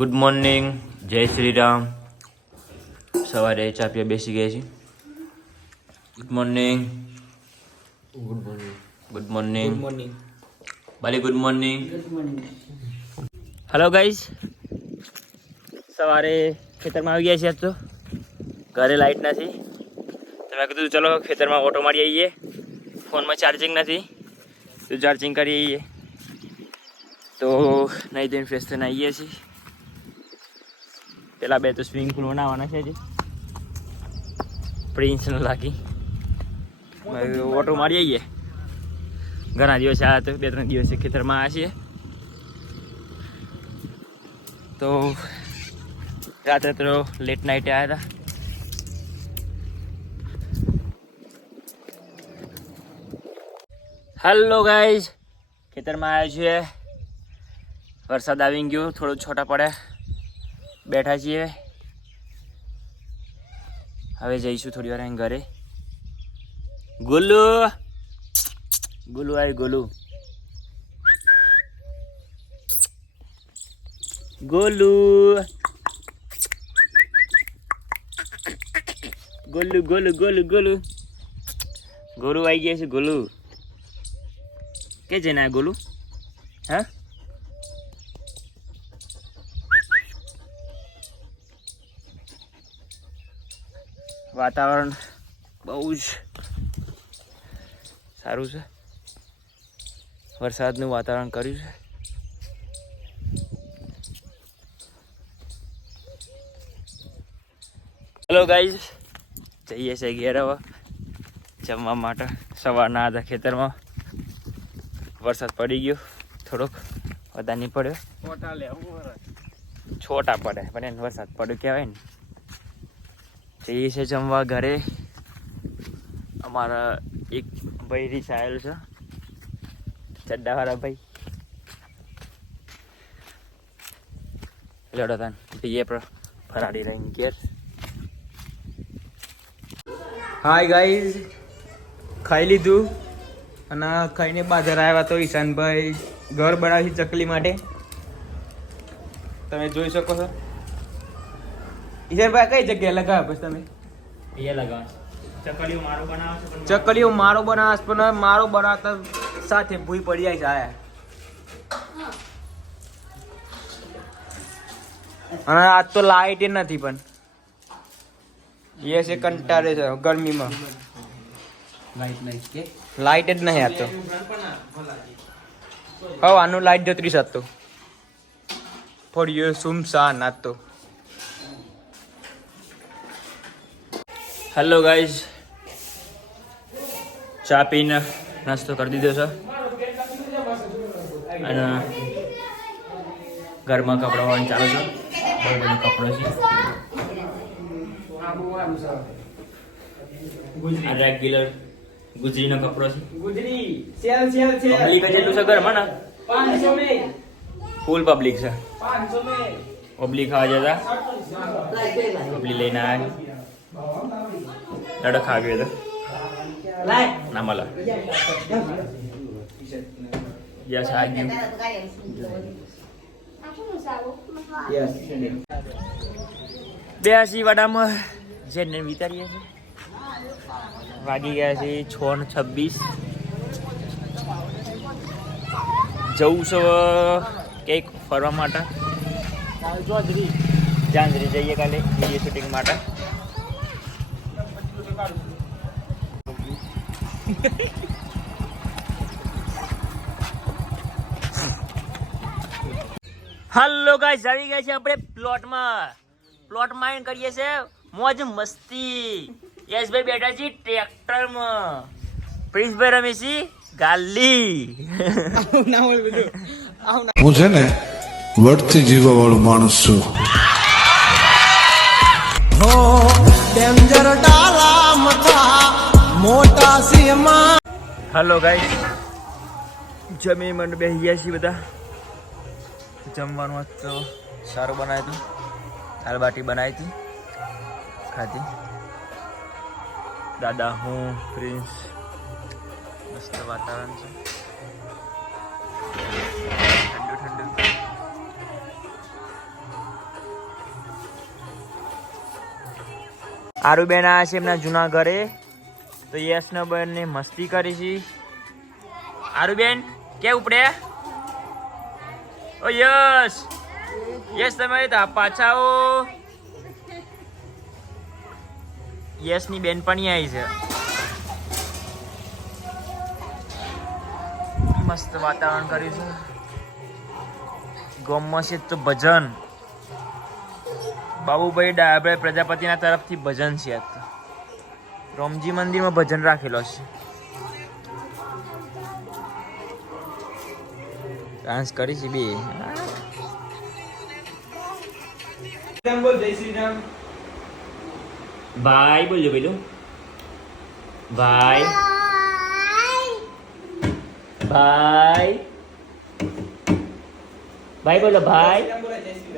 Good morning, જય શ્રી રામ. સવારે ચા પીવા બેસી ગયા છીએ. Good morning. Good morning. Good morning. Good morning. બાલી good morning. Good morning. Hello guys, સવારે ખેતરમાં આવી ગયા છીએ. આજ તો ઘરે લાઇટ નથી, તો મેં કીધું ચલો ખેતરમાં ઓટો મારી આવીએ. ફોનમાં ચાર્જિંગ નથી તો ચાર્જિંગ કરી આવીએ. તો નહીં ધોઈને ફ્રેશ થઈને આવીએ છીએ. પેલા બે તો સ્વિમિંગ પુલ બનાવવાના છે હજી, પ્રિન્સ ન લાગી ઓટો મારી આવીએ. ઘણા દિવસે આવ્યા તો 2-3 દિવસે ખેતરમાં આવ્યા છીએ. તો રાત્રે તો લેટ નાઇટે આવ્યા હતા. હેલો ગાઈઝ, ખેતરમાં આવ્યા છીએ. વરસાદ આવી ગયો, થોડું છોટા પડે, બેઠા છીએ. હવે જઈશું થોડી વાર ઘરે. ગોલુ ગોલુ આવી, ગોલુ ગોલુ ગોલુ ગોલુ ગોલુ ગોલુ ગોલુ આવી ગયા છે. ગોલુ કે છે ના ગોલુ? હા, વાતાવરણ બહુ જ સારું છે. વરસાદનું વાતાવરણ કર્યું છે. હેલો ગાઈઝ, જઈએ છીએ ઘેર હવે જમવા માટે. સવારના હતા ખેતરમાં, વરસાદ પડી ગયો થોડોક, વધારે નહીં પડ્યો. છોટા પડે પણ એને વરસાદ પડ્યો કહેવાય ને. જઈએ છીએ જમવા ઘરે. અમારા એક ભાઈ રીસાયેલ છે, ચડ્ડાવાળા ભાઈ. લડો તાન જઈએ ફરાડી રહીને ઘેર. હાય ગાઈઝ, ખાઈ લીધું અને ખાઈને બહાર આવ્યા તો ઈશાનભાઈ ઘર બનાવી છે ચકલી માટે. તમે જોઈ શકો છો. ઈશાનભાઈ કઈ જગ્યાએ લગાવ્યા પછી તમે? એ લગાવ ચકલીઓ મારો બનાવે છે, ચકલીઓ મારો બનાવસ પણ મારો બનાવતા સાથે ભૂઈ પડી જાય છે. આયા અને આજ તો લાઈટ નથી, પણ એ છે કંટાળે છે ગરમીમાં. લાઈટ જ નહીં આતો. હવે આનું લાઈટ જતરી શકતો થોડી સુમસાન આજ તો. હેલો ગાઈઝ, ચા પીને નાસ્તો કરી દીધો છે અને ઘરમાં કપડાં વાળવાનું ચાલુ છે. બહુ બધો કપડો છે. આ રેગ્યુલર ગુજરીનો કપડો છે. ગુજરી સેલ સેલ સેલ પબ્લિક જેટલું છે ઘરમાં ને, 500 મે ફૂલ પબ્લિક છે. 500 મે પબ્લિક ખાવા જતા, પબ્લિક લઈને આવ્યા. લડો ખાવી તો ના મળે. યસ, આ ગયું. બે હસી વાડામાં જેને વિતારીએ છે. વાગી ગયા છે 6:26. જવું છે કંઈક ફરવા માટે. જાંજરી જઈએ કાલે વિડીયો શૂટિંગ માટે. હેલો ગાઈસ, આવી ગયા છે આપણે પ્લોટમાં કરીએ છે મોજ મસ્તી. યશભાઈ બેઠા છે ટ્રેક્ટરમાં, પ્રિન્સભાઈ રમે છે ગાલી. હું છે ને વર્તથી જીવવા વાળો માણસ છું. હેલો ગાઈસ, જમી મને બેસી ગયા છીએ બધા. જમવાનું તો સારું બનાવ્યું હતું. દાળ બાટી બનાવી હતી, ખાધી. દાદા, હું, પ્રિન્સ. મસ્ત વાતાવરણ છે, ઠંડુ ઠંડુ. આરુબેન આવ્યા છે એમના જૂના ઘરે, તો યશને બંને મસ્તી કરી છે. આરુબેન કે ઉપડે? ઓ યશ, યશ તમે પાછા આવો. યશની બેનપણી આવી છે. મસ્ત વાતાવરણ કર્યું છે. ગામમાં છે તો ભજન, બાબુભાઈ ડાયાભાઈ પ્રજાપતિના તરફથી ભજન છે. આજ તો રોમજી મંદિરમાં ભજન રાખેલો છે. ડાન્સ કરી છે બે. બોલ જય શ્રી રામ. ભાઈ બોલજો પેલું. ભાઈ ભાઈ ભાઈ બોલો ભાઈ. બોલો જય શ્રી